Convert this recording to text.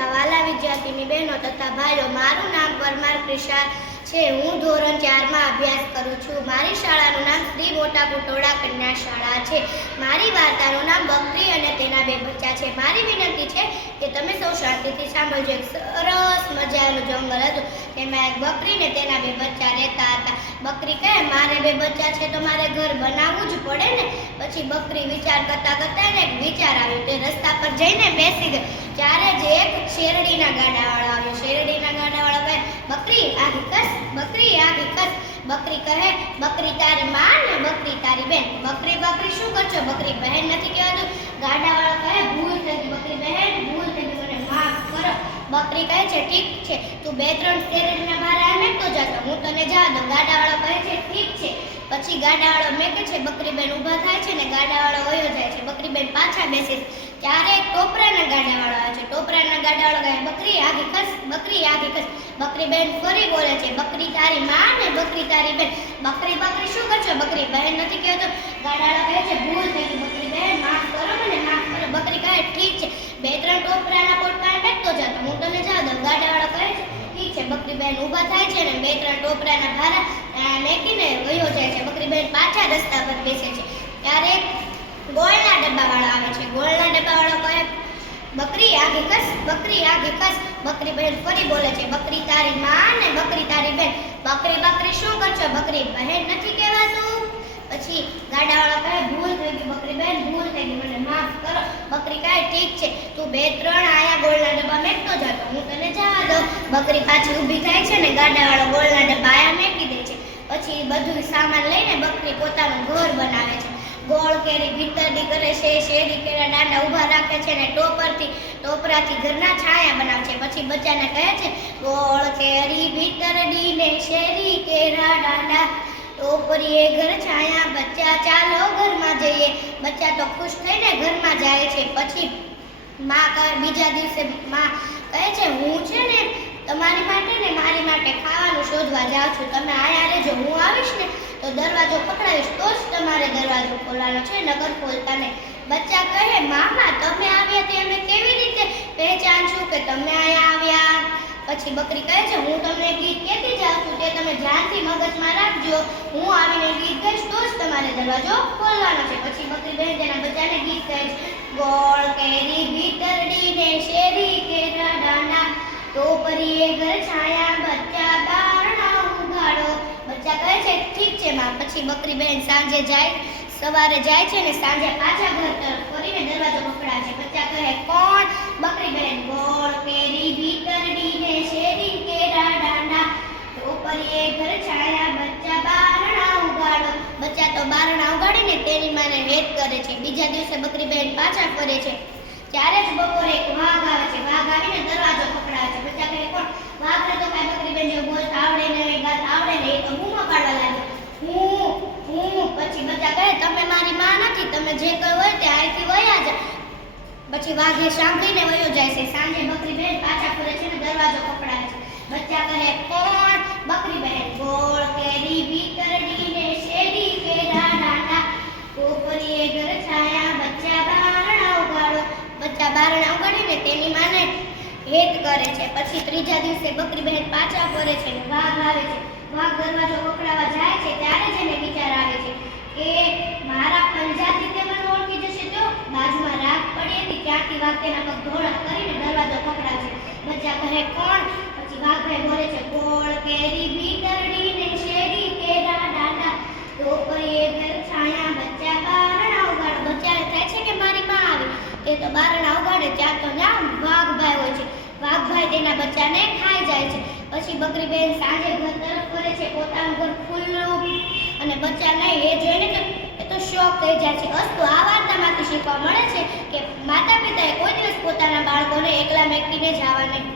તથા વાલા વિદ્યાર્થીની બહેનો તથા ભાઈઓ, મારું નામ પરમાર ક્રિશા છે. હું ધોરણ 4 માં અભ્યાસ કરું છું. મારી શાળાનું નામ શ્રી મોટા કુટોડા કન્યા શાળા છે. મારી વાર્તાનું નામ બકરી અને તેના બે બચ્ચા છે. મારી વિનંતી છે કે તમે સૌ શાંતિથી સાંભળજો. એક સરસ મજાનું જંગલ હતું. તેમાં એક બકરી ને તેના બે બચ્ચા રહેતા હતા. બકરી કહે, મારે બે બચ્ચા છે તો મારે ઘર બનાવવું જ પડે ને. પછી બકરી વિચાર કરતા કરતા એને એક વિચાર આવ્યો. તે રસ્તા પર જઈને બેસી ગઈ. ત્યારે જ એક શેરડીના ગાડાવાળો આવ્યો. શેરડીના ગાડાવાળો કહે, બકરી આગી કસ, બકરી આગી કસ. બકરી કહે, બકરી તારી માં ને બકરી તારી બેન. બકરી બકરી શું કરશો? બકરી બહેન નથી કહેવાતું. ગાડાવાળો કહે, ભૂલ થઈ ગઈ બકરી બહેન, ભૂલ થઈ ગઈ, મને માફ કરો. બકરી કહે છે, ઠીક છે, તું 2-3 શેરડીના ભારા મેકતો જતો, હું તને જવા દઉં. ગાડાવાળો કહે છે, ઠીક છે. પછી ગાડાવાળો મેકે છે. બકરી બેન ઊભા થાય છે ને ગાડાવાળો વયો જાય છે. બકરી બેન પાછા બેસે છે. ત્યારે એક ટોપરાના ગાડાવાળો આવે છે. ટોપરાના ગાડાવાળો કહે, બકરી આગી કસ, બકરી આગી કસ. બકરી બેન ફરી બોલે છે, બકરી તારી માં ને બકરી તારી બેન. બકરી બકરી શું કરશો? બકરી બહેન નથી કહેતો. ગાડાવાળો કહે છે, ભૂલ થઈ ગઈ બકરી બહેન, માફ કરો મને, માફ કરો. બકરી કહે, ઠીક છે, 2-3 ટોપરાના પોટકા મેકતો જતો, હું તને જવા દઉં. ગાડાવાળો કહે છે, ઠીક છે. બકરી બહેન ઊભા થાય છે ને 2-3 ટોપરાના ભારા મેકીને વયો જાય છે. બકરી બહેન પાછા રસ્તા પર બેસે છે. ત્યારે ગોળના ડબ્બાવાળો આવે છે. ગોળના ડબ્બાવાળો કહે, બકરી આગી કસ, બકરી આગી કસ. બકરી બહેન ફરી બોલે છે, બકરી તારી માં ને બકરી તારી બેન. બકરી બકરી શું કરશો? બકરી બહેન નથી કહેવાતું. પછી ગાડાવાળો કહે, ભૂલ થઈ ગઈ બકરી બહેન, ભૂલ થઈ ગઈ, મને માફ કરો. બકરી કહે, ઠીક છે, તું 2-3 આયા ગોળના ડબ્બા મેકતો જતો, હું તને જવા દઉં. બકરી પાછી ઊભી થાય છે ને ગાડાવાળો ગોળના ડબ્બા આયા મેકી દે છે. પછી બધું સામાન લઈને બકરી પોતાનું ઘર બનાવે છે. ગોળ કેરી ભીતરડી કરે છે, શેરી કેરા દાંડા ઊભા રાખે છે ને ટોપરાથી ઘરના છાયા બનાવે છે. પછી બચ્ચાને કહે છે, ગોળ કેરી ભીતરડી ને શેરી કેરા દાંડા, ટોપરીએ ઘર છાયા, બચ્ચા ચાલો ઘરમાં જઈએ. બચ્ચા તો ખુશ થઈને ઘરમાં જાય છે. પછી બીજા દિવસે માં કહે છે, હું છે ને તમારી માટે ને મારી માટે ખાવાનું શોધવા જાઉં છું. તમે આયા રહેજો, હું આવીશ ને તો દરવાજો પકડાવીશ તો જ તમારે દરવાજો ખોલવાનો છે, નગર ખોલતા નહીં. બચ્ચા કહે, મામા તમે આવ્યા તે અમે કેવી રીતે પહેચાનશું કે તમે અહીંયા આવ્યા? પછી બકરી કહે છે, હું તમને ગીત કહેતી જાઉં છું, તે તમે ધ્યાનથી મગજમાં રાખજો. હું આવીને ગીત ગાઈશ તો જ તમારે દરવાજો ખોલવાનો છે. પછી બકરી બહેન તેના બચ્ચાને ગીત કહે છે, ગોળ કેરી ભીતરડી ને શેરી કેરા દાંડા, ટોપરીએ ઘર છાયા, બચ્ચા બારણા ઉગાડો. બચ્ચા કહે છે, ઠીક છે માં. પછી બકરી બહેન સવારે જાય છે ને સાંજે પાછા ઘર તરફ ફરીને દરવાજો પકડાવે છે. બચ્ચા કહે, કોણ? બકરી બહેન, ગોળ કેરી ભીતરડી ને શેરી કેરા દાંડા, ટોપરીએ ઘર છાયા, બચ્ચા બારણા ઉગાડો. બચ્ચા તો બારણા ઉગાડીને તેની માને હેત કરે છે. બીજા દિવસે બકરી બહેન પાછા ફરે છે. ત્યારે જ બપોરે એક વાઘ આવે છે. વાઘ આવીને દરવાજો પકડાવે છે. બચ્ચા કહે, કોણ? વાઘને તો કાંઈ બકરી બહેન જેવું બોલતા આવડે નહીં, ગાત આવડે નહીં, એ તો બૂમો પાડવા લાગે, હું. પછી બચ્ચા કહે, તમે મારી માં નથી, તમે જે કહ્યું હોય તે અહીંથી વયા જા. પછી વાઘે સાંભળીને વયો જાય છે. સાંજે બકરી બહેન પાછા ફરે છે ને દરવાજો પકડાવે છે. બચ્ચા કહે, કોણ? બકરી બહેન, ગોળ કેરી ભીતરડી ને શેરી કેરા દાંડા, ટોપરીએ ઘર છાયા, બચ્ચા બારણા ઉગાડો. બચ્ચા બારણા ઉગાડીને તેની માને હેત કરે છે. પછી ત્રીજા દિવસે બકરી બહેન પાછા ફરે છે ને વાઘ આવે છે. વાઘ દરવાજો પકડાવા જાય છે. ત્યારે જ એને વિચાર આવે છે કે મારા પંજાથી તે મને ઓળખી જશે. તો બાજુમાં રાખ પડી હતી, ત્યાંથી વાઘ તેના પગ ધોળા કરીને દરવાજો પકડાવશે. બચ્ચા કહે, કોણ? પછી વાઘભાઈ બોલે છે, ગોળ કેરી ભીતરડી ને શેરી કેરા દાંડા, ટોપરીએ ઘર છાયા, બચ્ચા બારણા ઉગાડો. બચ્ચાને થાય છે કે મારી માં આવી, તે તો બારણા ઉગાડે ત્યાં તો ના વાઘભાઈ હોય છે. વાઘભાઈ તેના બચ્ચાને ખાઈ જાય છે. પછી બકરી બહેન સાંજે ઘર તરફ ફરે છે. પોતાનું ઘર ખુલ્લું અને બચ્ચા નહીં એ જોઈને તો શોક થઈ જાય છે. અસ્તુ આ વાર્તામાંથી શીખવા મળે છે કે માતા પિતાએ કોઈ દિવસ પોતાના બાળકોને એકલા મેકીને જવા નહીં.